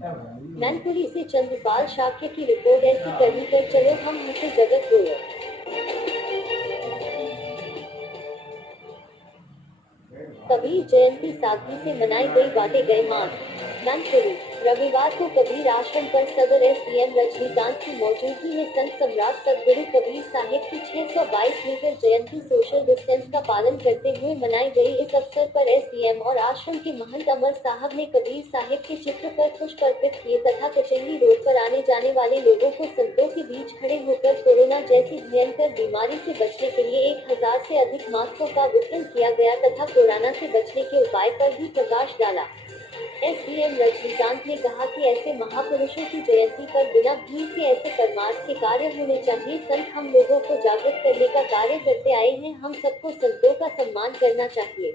मैनपुरी से चंद्रपाल शाक्य की रिपोर्ट। ऐसी करनी कर चलो हम हंसे जगत रोए। कबीर जयंती सादगी से मनाई गई, बांटे गए मास्क। मैनपुरी। रविवार को कबीर आश्रम पर सदर एसडीएम रजनीकांत की मौजूदगी में संत सम्राट सद्गुरु कबीर साहिब की 622 मीटर जयंती सोशल डिस्टेंस का पालन करते हुए मनाई गई। इस अवसर पर एसडीएम और आश्रम के महंत अमर साहब ने कबीर साहिब के चित्र पर पुष्प अर्पित किए तथा कचहरी रोड पर आने जाने वाले लोगों को संतों के बीच खड़े होकर कोरोना जैसी भयंकर बीमारी से बचने के लिए 1000 से अधिक मास्कों का वितरण किया गया तथा कोरोना से बचने के उपाय पर भी प्रकाश डाला। एसडीएम रजनीकांत ने कहा कि ऐसे महापुरुषों की जयंती पर बिना भीड़ के ऐसे परमार्थ के कार्य होने चाहिए। संत हम लोगों को जागृत करने का कार्य करते आए हैं, हम सबको संतों का सम्मान करना चाहिए।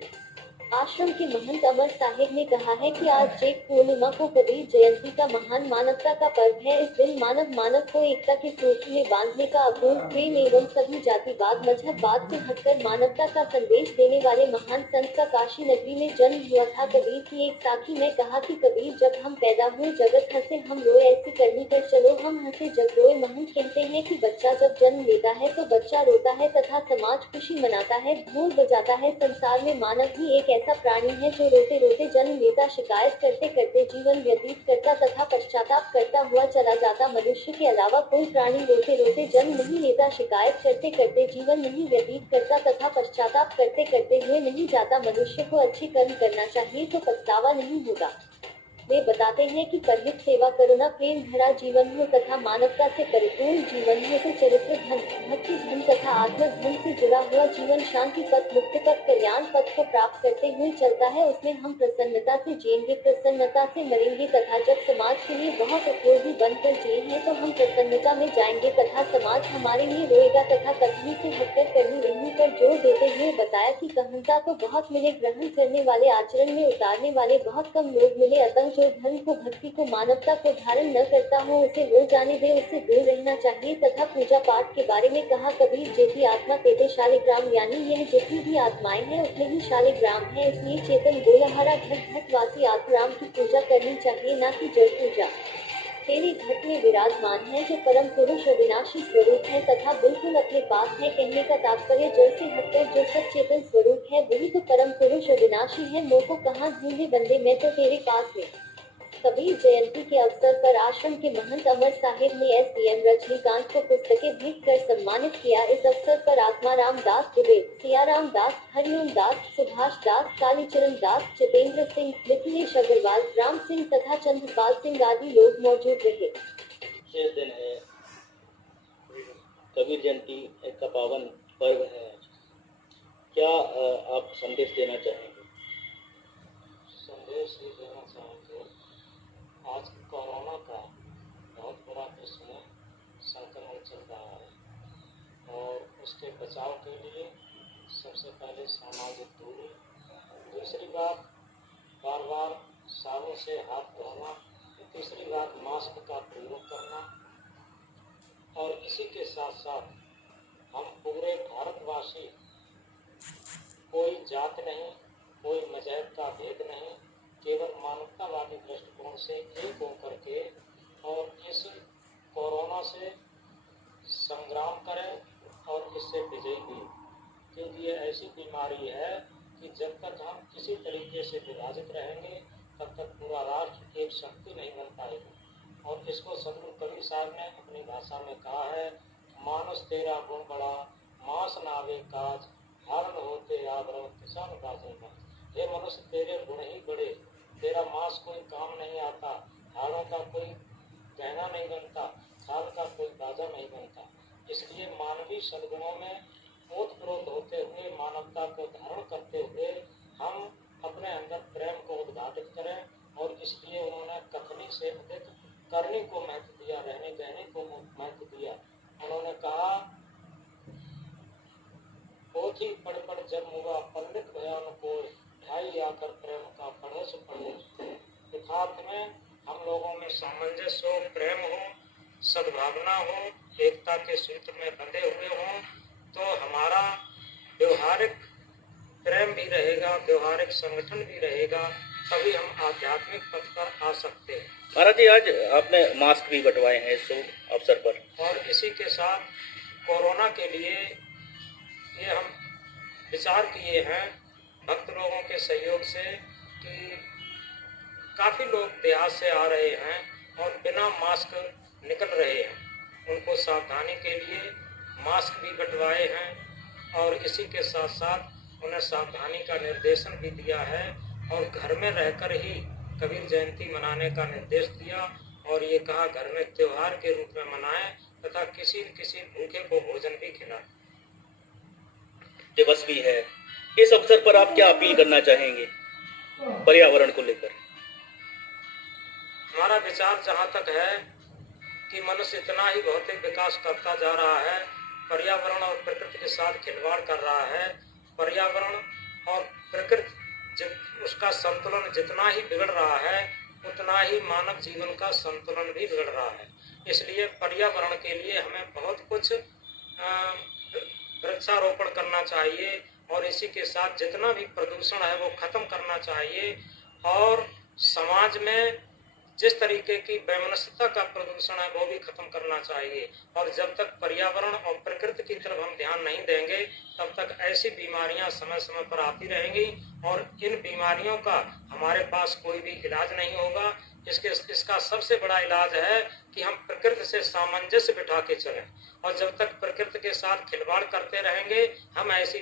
आश्रम के महंत अमर साहिब ने कहा है कि आज जेठ पूर्णिमा को कबीर जयंती का महान मानवता का पर्व है। इस दिन मानव को एकता के सूत्र में बांधने का अपूर्व प्रेम एवं सभी जातिवाद मजहबवाद से हटकर मानवता का संदेश देने वाले महान संत का काशी नगरी में जन्म हुआ था। कबीर की एक साखी में कहा कि कबीर जब हम पैदा हुए जगत हंसे हम रोए, ऐसी करनी कर चलो हम हंसे जग रोए। महंत कहते हैं कि बच्चा जब जन्म लेता है तो बच्चा रोता है तथा समाज खुशी मनाता है, ढोल बजाता है। संसार में मानव ही एक ऐसा प्राणी है जो रोते रोते जन्म लेता, शिकायत करते करते जीवन व्यतीत करता तथा पश्चाताप करता हुआ चला जाता। मनुष्य के अलावा कोई प्राणी रोते रोते जन्म नहीं लेता, शिकायत करते करते जीवन नहीं व्यतीत करता तथा पश्चाताप करते करते हुए नहीं जाता। मनुष्य को अच्छे कर्म करना चाहिए तो पछतावा नहीं होगा। वे बताते हैं कि परहित सेवा, करुणा, प्रेम भरा जीवन हो तथा मानवता से परिपूर्ण जीवन हो तो चरित्र धन, भक्ति धन तथा आत्म धन से जुड़ा हुआ जीवन शांति पथ, मुक्ति पथ, कल्याण पथ को प्राप्त करते हुए चलता है। उसमें हम प्रसन्नता से जिएंगे, प्रसन्नता से मरेंगे तथा जब समाज के लिए बहुत उपयोगी बनकर जिए हैं तो हम प्रसन्नता में जाएंगे तथा समाज हमारे लिए रोएगा तथा कथनी से हटकर करनी रहनी पर जोर देते हुए बताया कि कहनता को बहुत मिले, ग्रहण करने वाले, आचरण में उतारने वाले बहुत कम लोग मिले। अतः जो धर्म को, भक्ति को, मानवता को धारण न करता हो उसे वो जाने दे, उससे दूर रहना चाहिए। तथा पूजा पाठ के बारे में कहा, कबीर जेती आत्मा तेते शालिग्राम, यानी यह जितनी भी आत्माएं हैं उतने ही शालिग्राम है। इसलिए चेतन गोलहारा घट घटवासी आत्माराम की पूजा करनी चाहिए, न कि जड़ पूजा। तेरे घट में विराजमान है जो परम पुरुष अविनाशी स्वरूप है तथा बिल्कुल अपने पास है। कहने का तात्पर्य जड़ से हटकर जो सब चेतन स्वरूप है वही तो परम पुरुष अविनाशी है। मोह को कहाँ ढूंढे बंदे, मैं तो तेरे पास में। कबीर जयंती के अवसर पर आश्रम के महंत अमर साहिब ने एसडीएम रजनीकांत को पुस्तकें भेंट कर सम्मानित किया। इस अवसर पर आत्माराम दास दुबे, सियाराम दास, हरिओम दास, सुभाष दास, कालीचरण दास, जितेंद्र सिंह, मिथिलेश अग्रवाल, राम सिंह तथा चंद्रपाल सिंह आदि लोग मौजूद रहे। शेष दिन है कबीर जयंती का पावन पर्व है। क्या आप संदेश देना चाहेंगे? संदेश ये देना चाहेंगे, आज कोरोना का बहुत बड़ा विश्व में संक्रमण चल रहा है और उसके बचाव के लिए सबसे पहले सामाजिक दूरी, दूसरी बात बार बार साबुन से हाथ धोना, तीसरी बात मास्क का प्रयोग करना। और इसी के साथ साथ हम पूरे भारतवासी, कोई जात नहीं, कोई मजहब का भेद नहीं, केवल मानवतावादी दृष्टिकोण से एक होकर के और इस कोरोना से संग्राम करें और इससे विजयी भी, क्योंकि ये ऐसी बीमारी है कि जब तक हम किसी तरीके से विभाजित रहेंगे तब तक पूरा राष्ट्र एक शक्ति नहीं बन पाएगा। और इसको सदगुरु कबीर साहब ने अपनी भाषा में कहा है, मानुष तेरा गुण बड़ा, मास नावे काज, धारण होते आदर किसान बाजन का। हे मनुष्य, तेरे गुण ही बड़े, तेरा मांस कोई काम नहीं आता, हाड़ों का कोई गहना नहीं बनता, थाल का कोई बाजा नहीं बनता। इसलिए मानवीय सद्गुणों में ओतप्रोत होते हुए, मानवता को धारण करते हुए हम अपने अंदर प्रेम को उद्घाटित करें। और इसलिए उन्होंने कथनी से अधिक करनी को महत्व दिया, रहने कहने को महत्व दिया। उन्होंने कहा, पोथी पढ़ पढ़ जब हुआ पंडित भयान को, ढाई आकर प्रेम का पढ़ो से पढ़ो। यथार्थ में हम लोगों में सामंजस्य हो, प्रेम हो, सद्भावना हो, एकता के सूत्र में बंधे हुए हों तो हमारा व्यवहारिक प्रेम भी रहेगा, व्यवहारिक संगठन भी रहेगा, तभी हम आध्यात्मिक पथ पर आ सकते हैं। महाराज जी, आज आपने मास्क भी बंटवाए हैं इस शुभ अवसर पर। और इसी के साथ कोरोना के लिए ये हम विचार किए हैं भक्त लोगों के सहयोग से कि काफ़ी लोग देहात से आ रहे हैं और बिना मास्क निकल रहे हैं, उनको सावधानी के लिए मास्क भी बंटवाए हैं और इसी के साथ साथ उन्हें सावधानी का निर्देशन भी दिया है और घर में रहकर ही कबीर जयंती मनाने का निर्देश दिया और ये कहा घर में त्योहार के रूप में मनाएं तथा किसी किसी भूखे को भोजन भी खिलाएं। दिवस भी है, इस अवसर पर आप क्या अपील करना चाहेंगे पर्यावरण को लेकर? हमारा विचार जहाँ तक है कि मनुष्य इतना ही भौतिक विकास करता जा रहा है, पर्यावरण और प्रकृति के साथ खिलवाड़ कर रहा है। पर्यावरण और प्रकृति उसका संतुलन जितना ही बिगड़ रहा है उतना ही मानव जीवन का संतुलन भी बिगड़ रहा है। इसलिए पर्यावरण के लिए हमें बहुत कुछ वृक्षारोपण करना चाहिए और इसी के साथ जितना भी प्रदूषण है वो खत्म करना चाहिए और समाज में जिस तरीके की वैमनस्यता का प्रदूषण है वो भी खत्म करना चाहिए। और जब तक पर्यावरण और प्रकृति की तरफ हम ध्यान नहीं देंगे तब तक ऐसी बीमारियां समय समय पर आती रहेंगी और इन बीमारियों का हमारे पास कोई भी इलाज नहीं होगा। इसका सबसे बड़ा इलाज है कि हम प्रकृति से सामंजस्य बिठा के चलें और जब तक प्रकृति के साथ खिलवाड़ करते रहेंगे हम ऐसी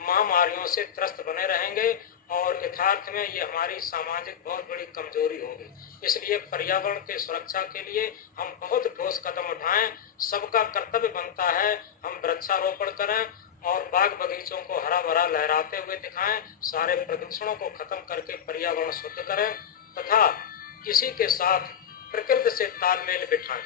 महामारियों से त्रस्त बने रहेंगे और यथार्थ में ये हमारी सामाजिक बहुत बड़ी कमजोरी होगी। इसलिए पर्यावरण की सुरक्षा के लिए हम बहुत ठोस कदम उठाएं। सबका कर्तव्य बनता है हम वृक्षारोपण करें और बाग बगीचों को हरा भरा लहराते हुए दिखाएं, सारे प्रदूषणों को खत्म करके पर्यावरण शुद्ध करें तथा इसी के साथ प्रकृति से तालमेल बिठाएं।